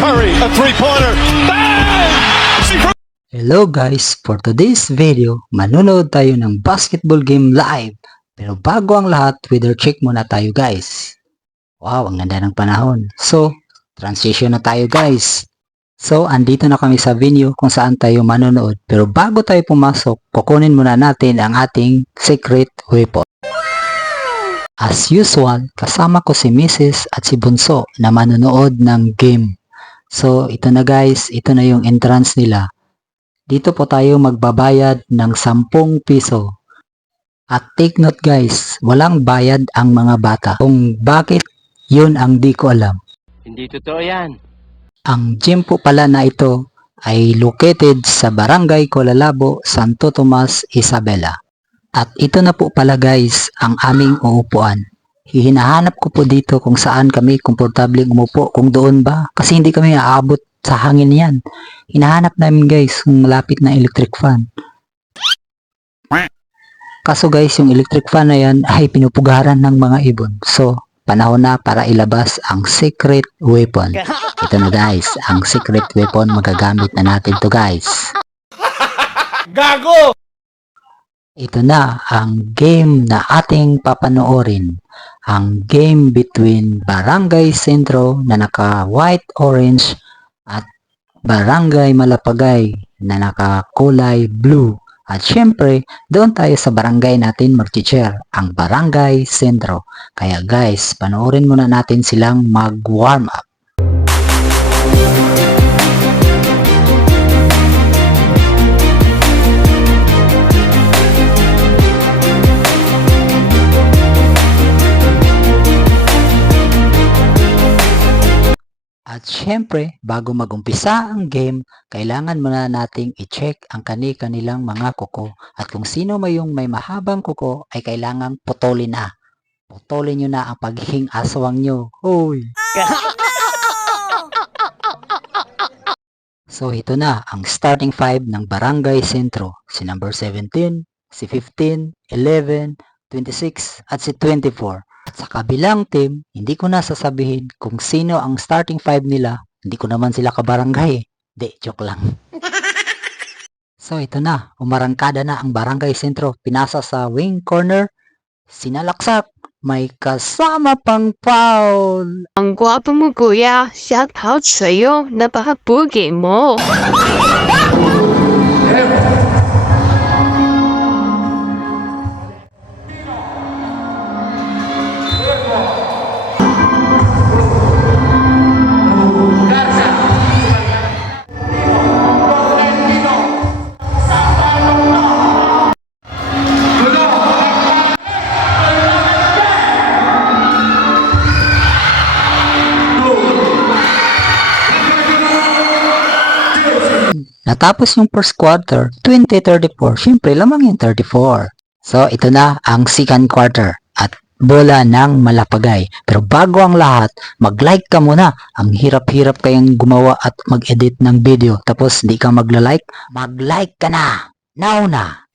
Curry, a three-pointer. Bang! Hello guys, for today's video, manonood tayo ng basketball game live. Pero bago ang lahat, weather check muna tayo guys. Wow, ang ganda ng panahon. So, transition na tayo guys. So, andito na kami sa venue kung saan tayo manonood. Pero bago tayo pumasok, kukunin muna natin ang ating secret weapon. As usual, kasama ko si Mrs. at si Bunso na manonood ng game. So, ito na guys, ito na yung entrance nila. Dito po tayo magbabayad ng 10 piso. At take note guys, walang bayad ang mga bata. Kung bakit, yun ang di ko alam. Hindi totoo yan. Ang gym po pala na ito ay located sa Barangay Colalabo, Santo Tomas, Isabela. At ito na po pala guys ang aming uupuan. Hinahanap ko po dito kung saan kami komportableng umupo, kung doon ba. Kasi hindi kami aabot sa hangin yan. Hinahanap namin guys kung malapit na electric fan. Kaso guys yung electric fan na yan ay pinupugaran ng mga ibon. So panahon na para ilabas ang secret weapon. Ito na guys, ang secret weapon, magagamit na natin to guys. Gago! Ito na ang game na ating papanoorin. Ang game between Barangay Sentro na naka white-orange at Barangay Malapagay na naka kulay blue. At syempre, doon tayo sa barangay natin mag-cheer, ang Barangay Sentro. Kaya guys, panoorin muna natin silang mag-warm up. At syempre, bago magumpisa ang game, kailangan muna nating i-check ang kanilang mga kuko. At kung sino may mahabang kuko, ay kailangang putulin na. Putulin nyo na ang pagiging aswang nyo. Hoy! So ito na ang starting 5 ng Barangay Sentro. Si number 17, si 15, 11, 26 at si 24. At sa kabilang team, hindi ko na sasabihin kung sino ang starting 5 nila. Hindi ko naman sila kabarangay. Di, joke lang. So ito na, umarangkada na ang Barangay Sentro. Pinasa sa wing corner, sinalaksak. May kasama pang foul. Ang gwapo mo kuya, shout out sa'yo, napakapugi mo. Natapos yung first quarter, 20-34. Siyempre, lamang yung 34. So, ito na ang second quarter at bola ng Malapagay. Pero bago ang lahat, mag-like ka muna. Ang hirap-hirap kayang gumawa at mag-edit ng video. Tapos, di ka magla-like? Mag-like ka na! Now na!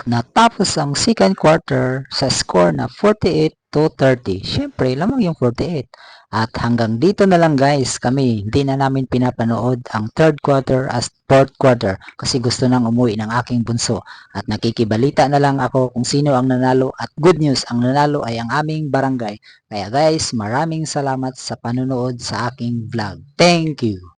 At natapos ang second quarter sa score na 48-30. Siyempre, lamang yung 48. At hanggang dito na lang guys, kami hindi na namin pinapanood ang third quarter as fourth quarter kasi gusto nang umuwi ng aking bunso. At nakikibalita na lang ako kung sino ang nanalo at good news, ang nanalo ay ang aming barangay. Kaya guys, maraming salamat sa panonood sa aking vlog. Thank you!